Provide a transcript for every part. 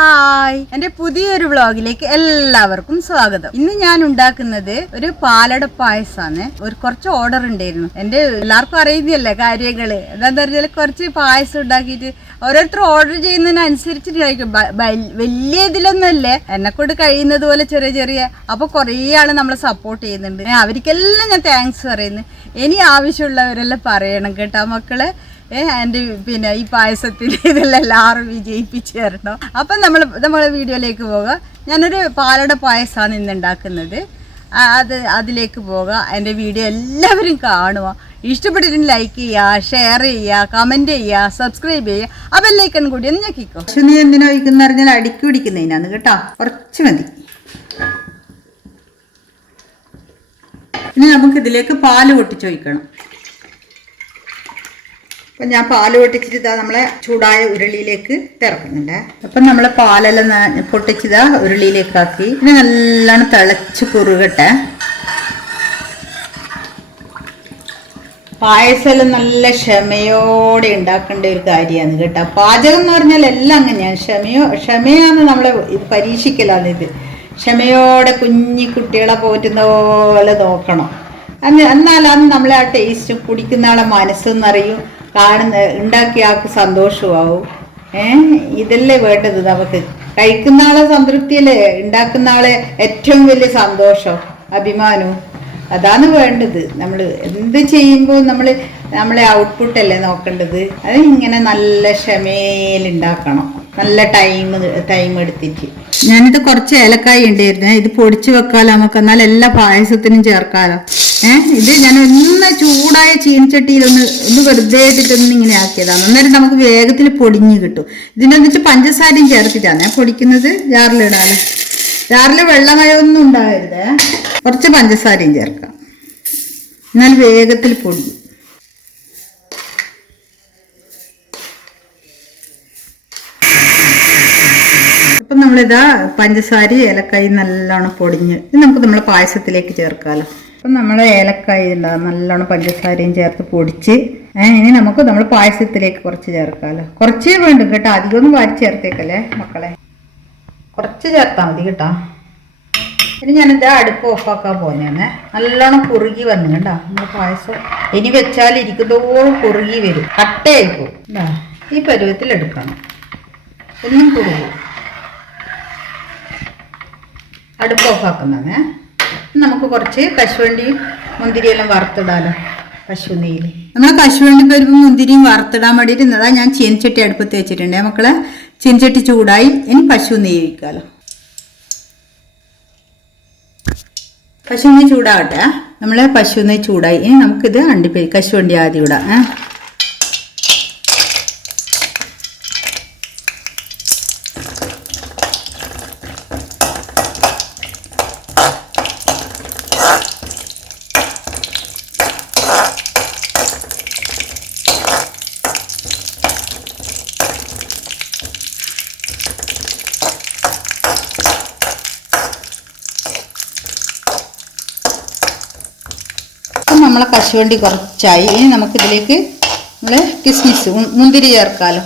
Hi. എന്റെ പുതിയൊരു വ്ളോഗിലേക്ക് എല്ലാവർക്കും സ്വാഗതം. ഇന്ന് ഞാൻ ഉണ്ടാക്കുന്നത് ഒരു പാലട പായസാണ്. ഒരു കുറച്ച് ഓർഡർ ഉണ്ടായിരുന്നു. എന്റെ എല്ലാവർക്കും അറിയുന്നതല്ലേ കാര്യങ്ങൾ. എന്താന്ന് പറഞ്ഞാൽ കുറച്ച് പായസം ഉണ്ടാക്കിയിട്ട് ഓരോരുത്തർ ഓർഡർ ചെയ്യുന്നതിനനുസരിച്ചിട്ടായിരിക്കും. വലിയ ഇതിലൊന്നുമല്ലേ. എന്നെ കൊണ്ട് കഴിയുന്നത് പോലെ ചെറിയ ചെറിയ. അപ്പൊ കുറേ ആൾ നമ്മളെ സപ്പോർട്ട് ചെയ്യുന്നുണ്ട്. അവർക്കെല്ലാം ഞാൻ താങ്ക്സ് പറയുന്നു. ഇനി ആവശ്യമുള്ളവരെല്ലാം പറയണം കേട്ടോ മക്കളെ. ഏ എന്റെ പിന്നെ ഈ പായസത്തിൽ ഇതെല്ലാം എല്ലാവരും വിജയിപ്പിച്ച് തരണം. അപ്പം നമ്മൾ നമ്മൾ വീഡിയോയിലേക്ക് പോകാം. ഞാനൊരു പാലട പായസമാണ് ഇന്ന് ഉണ്ടാക്കുന്നത്. അത് അതിലേക്ക് പോകാം. എന്റെ വീഡിയോ എല്ലാവരും കാണുക. ഇഷ്ടപ്പെട്ടിട്ടുണ്ടെങ്കിൽ ലൈക്ക് ചെയ്യുക ഷെയർ ചെയ്യുക കമന്റ് ചെയ്യുക സബ്സ്ക്രൈബ് ചെയ്യുക. ആ ബെല്ലൈക്കൺ കൂടി ഒന്ന് ഞെക്കിക്കോ. പക്ഷെ നീ എന്തിനാ ഒഴിക്കുന്ന? പറഞ്ഞാൽ അടിക്കി പിടിക്കുന്നതിനാണ് കേട്ടോ. കുറച്ച് മതി. ഇനി നമുക്ക് ഇതിലേക്ക് പാൽ പൊട്ടിച്ച് ഒഴിക്കണം. അപ്പം ഞാൻ പാൽ പൊട്ടിച്ചിട്ട് നമ്മളെ ചൂടായ ഉരുളിയിലേക്ക് ഇറക്കുന്നുണ്ട് അപ്പം നമ്മൾ പാലെല്ലാം പൊട്ടിച്ചിതാ ഉരുളിയിലേക്ക് ആക്കി ഇനി നല്ലോണം തിളച്ച് കുറുകട്ടെ. പായസമെല്ലാം നല്ല ക്ഷമയോടെ ഉണ്ടാക്കേണ്ട ഒരു കാര്യമാണ് കേട്ടോ. പാചകം എന്ന് പറഞ്ഞാൽ എല്ലാം അങ്ങനെയാണ്. ക്ഷമയോ ക്ഷമയാണ് നമ്മളെ ഇത് പരീക്ഷിക്കലാണ് ഇത്. ക്ഷമയോടെ കുഞ്ഞി കുട്ടികളെ പോറ്റുന്ന പോലെ നോക്കണം. അന്ന് എന്നാലാണ് നമ്മളെ ആ ടേസ്റ്റ് കുടിക്കുന്ന ആളെ മനസ്സെന്നറിയും. കാണുന്ന ഉണ്ടാക്കിയ ആൾക്ക് സന്തോഷമാവും. ഏ? ഇതല്ലേ വേണ്ടത് നമുക്ക്? കഴിക്കുന്ന ആളെ സംതൃപ്തിയല്ലേ? ഉണ്ടാക്കുന്ന ആളെ ഏറ്റവും വലിയ സന്തോഷം അഭിമാനവും. അതാണ് വേണ്ടത്. നമ്മൾ എന്ത് ചെയ്യുമ്പോൾ നമ്മൾ നമ്മളെ ഔട്ട്പുട്ടല്ലേ നോക്കേണ്ടത്? അത് ഇങ്ങനെ നല്ല ക്ഷമയിൽ ഉണ്ടാക്കണം. നല്ല ടൈം ടൈം എടുത്തിട്ട്. ഞാനിത് കുറച്ച് ഏലക്കായ ഉണ്ടായിരുന്നു. ഇത് പൊടിച്ചു വെക്കാലോ നമുക്ക്. എന്നാൽ എല്ലാ പായസത്തിനും ചേർക്കാലോ. ഏഹ് ഇത് ഞാൻ ഒന്ന് ചൂടായ ചീനച്ചട്ടിയിലൊന്ന് ഒന്ന് വെറുതെ ഇട്ടിട്ടൊന്ന് ഇങ്ങനെ ആക്കിയതാണ്. അന്നേരം നമുക്ക് വേഗത്തിൽ പൊടിഞ്ഞ് കിട്ടും. ഇതിനെന്നിട്ട് പഞ്ചസാരയും ചേർത്തിട്ടാണ് പൊടിക്കുന്നത് ജാറിലിടാതെ. ജാറിൽ വെള്ളമയമൊന്നും ഉണ്ടാകരുത് കുറച്ച് പഞ്ചസാരയും ചേർക്കാം. എന്നാൽ വേഗത്തിൽ പൊടി അപ്പം നമ്മളിതാ പഞ്ചസാര ഏലക്കായി നല്ലോണം പൊടിഞ്ഞ്. ഇത് നമുക്ക് നമ്മളെ പായസത്തിലേക്ക് ചേർക്കാമല്ലോ അപ്പം നമ്മൾ ഏലക്കായ ഉണ്ടാകും നല്ലോണം പഞ്ചസാരയും ചേർത്ത് പൊടിച്ച് ഇനി നമുക്ക് നമ്മൾ പായസത്തിലേക്ക് കുറച്ച് ചേർക്കാമല്ലോ കുറച്ചേ വേണ്ടു കേട്ടോ അധികമൊന്നും വാരി ചേർത്തേക്കല്ലേ മക്കളെ? കുറച്ച് ചേർത്താൽ മതി കേട്ടോ. ഇനി ഞാനിത് അടുപ്പ് ഓഫാക്കാൻ പോകുന്നതാണ് നല്ലോണം കുറുകി വന്നു കേട്ടോ നമ്മുടെ പായസം. ഇനി വെച്ചാൽ ഇരിക്കുന്നതോളം കുറുകി വരും. കട്ടയായി പോകും. ഈ പരുവത്തിൽ എടുക്കണം. എന്നും കുറുകും. അടുപ്പ് ഓഫ് ഓഫാക്കുന്നതാണ് നമുക്ക് കുറച്ച് കശുവണ്ടിയും മുന്തിരിയെല്ലാം വറുത്തിടാലോ. പശു നെയ്യിൽ നമ്മൾ കശുവണ്ടി പരിപ്പും മുന്തിരിയും വറുത്തിടാൻ വേണ്ടിയിട്ട് ഇന്നതാ ഞാൻ ചീനച്ചട്ടി അടുപ്പത്ത് വെച്ചിട്ടുണ്ട്. മക്കളെ ചീനച്ചട്ടി ചൂടായി. ഇനി പശു നെയ്യ് വയ്ക്കാമല്ലോ പശു നെയ്യ് ചൂടാകട്ടെ നമ്മളെ പശു നെയ്യ് ചൂടായി. ഇനി നമുക്കിത് അണ്ടിപ്പരി കശുവണ്ടി ആദ്യം ഇടാം. ഏ? നമ്മളെ കശുവണ്ടി കുറച്ചായി. ഇനി നമുക്കിതിലേക്ക് നമ്മൾ കിസ്മിസ് മുന്തിരി ചേർക്കാലോ.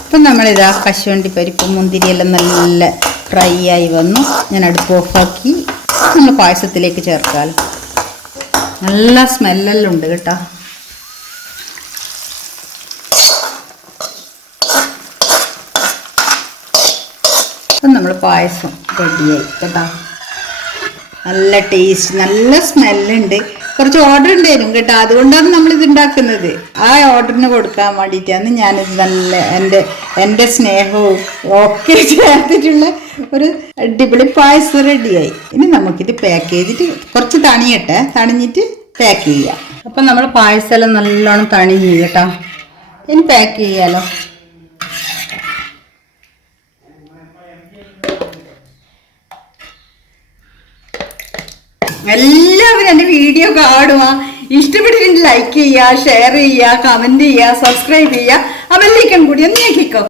ഇപ്പം നമ്മളിതാ കശുവണ്ടി പരിപ്പും മുന്തിരിയെല്ലാം നല്ല ഫ്രൈ ആയി വന്നു. ഞാൻ അടുപ്പ് ഓഫാക്കി. നമ്മൾ പായസത്തിലേക്ക് ചേർക്കാലോ. നല്ല സ്മെല്ലെല്ലാം ഉണ്ട് കേട്ടോ. അപ്പം നമ്മൾ പായസം റെഡിയായി കേട്ടോ. നല്ല ടേസ്റ്റ് നല്ല സ്മെല്ലുണ്ട് കുറച്ച് ഓർഡർ ഉണ്ടായിരുന്നു കേട്ടോ. അതുകൊണ്ടാണ് നമ്മൾ ഇത് ഉണ്ടാക്കുന്നത്. ആ ഓർഡറിന് കൊടുക്കാൻ വേണ്ടിയിട്ടാണ് ഞാനിത് നല്ല എന്റെ എന്റെ സ്നേഹവും ഒക്കെ ചേർത്തിട്ടുള്ള ഒരു അടിപൊളി പായസം റെഡിയായി ഇനി നമുക്കിത് പാക്ക് ചെയ്തിട്ട് കുറച്ച് തണിയട്ടെ. തണിഞ്ഞിട്ട് പാക്ക് ചെയ്യാം. അപ്പം നമ്മൾ പായസം നല്ലോണം തണിഞ്ഞു കേട്ടോ. ഇനി പാക്ക് ചെയ്യാലോ. എല്ലാവരും എന്റെ വീഡിയോ കാണുക. ഇഷ്ടപ്പെട്ടിട്ടുണ്ടെങ്കിൽ ലൈക്ക് ചെയ്യുക ഷെയർ ചെയ്യുക കമന്റ് ചെയ്യുക സബ്സ്ക്രൈബ് ചെയ്യുക. ബെല്ലൈക്കൺ കൂടി ഒന്ന് ഞെക്കിക്കോ.